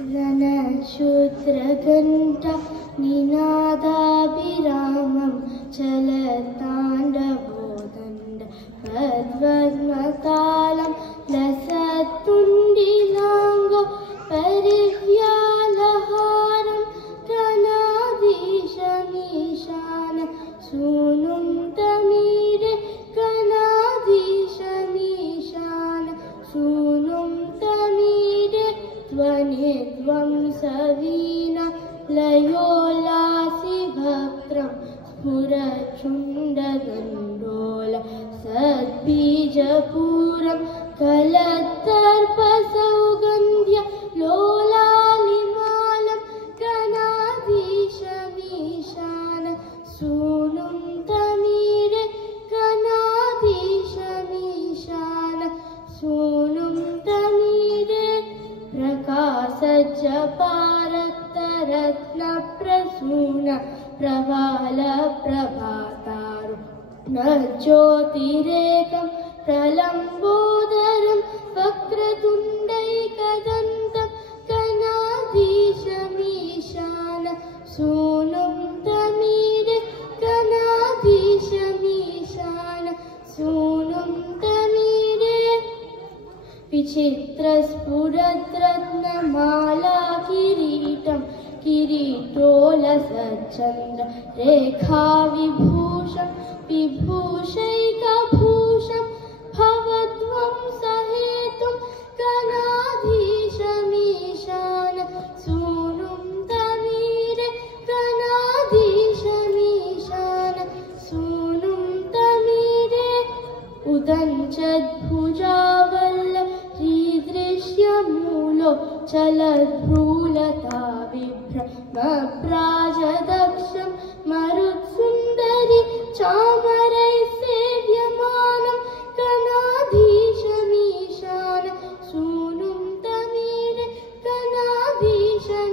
रणक्षुद्रघण्टा निनादाभिरामं चलताण्डवोदण्ड पद्मतालं लसत्तुण्डिलाङ्गो परिव्यालहारं कनाधीशमीशान सूनुं तमीरे कनाधीशमीशान सूनुं तमीरे ध्वनिध्वं सवीना लयोलासि भक्त्रं स्फुरचुण्डगण्डोल सद्बीजपूरं कलत्तर्पसौगन्ध्य लोलालिमालं कनाधीशमीशान सूनुं तमीरे कनाधीशमीशान सूनुं तमीरे प्रकाशजपारक्तरत्नप्रसून प्रवालप्रभातारु न ज्योतिरेकं प्रलम्बोदरं वक्रतुण्डैकदन्तं कनाधीशमीशान सूनुं तमीरे कनाधीशमीशान सूनुं तमीरे विचित्रस्फुरद्रत्नमाला किरीटं किरीटोलसच्चन्द्र रेखाविभूषं विभूषैकभूषं भवध्वं सहेतुं कनाधीशमीशान सूनुं तमीरे कनाधीशमीशान सूनुं तमीरे उदञ्चद्भुजावल्ल श्रीदृश्यमूलो चलद्भ्रूलता विभ्रमप्राजदक्षं मरुत्सुन्दरी चामरैः सेव्यमानं कनाधीशमीशान सूनुं तमीरे कनाधीशमीशान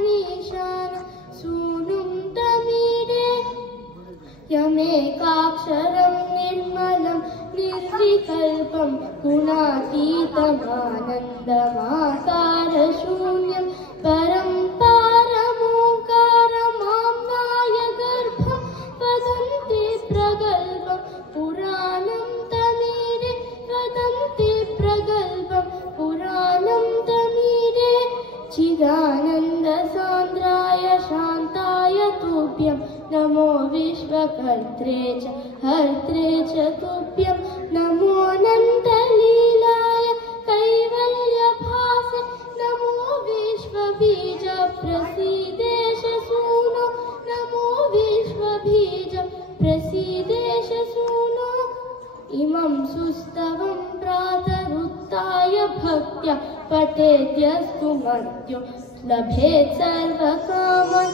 सूनुं तमीरे यमेकाक्षरं निर्मलं निर्विकल्पं गुणातीतमानन्दमाकारशून्यं परं पारमोङ्कारमाम्नाय गर्भं वदन्ति प्रगल्भं पुराणं तमीरे वदन्ति प्रगल्भं पुराणं तमीरे चिदानन्दसान्द्राय शान्ताय तुभ्यं नमो विश्वकर्त्रे च हर्त्रे च तुभ्यं नमोऽनन्तलीलाय कैवल्यभासे नमो विश्वबीज प्रसीदेश सूनो नमो विश्वबीज प्रसीदेश सूनो इमं सुस्तवं प्रातरुत्थाय भक्त्या पठेद्यस्तु मर्त्यो लभेत् सर्वकामान्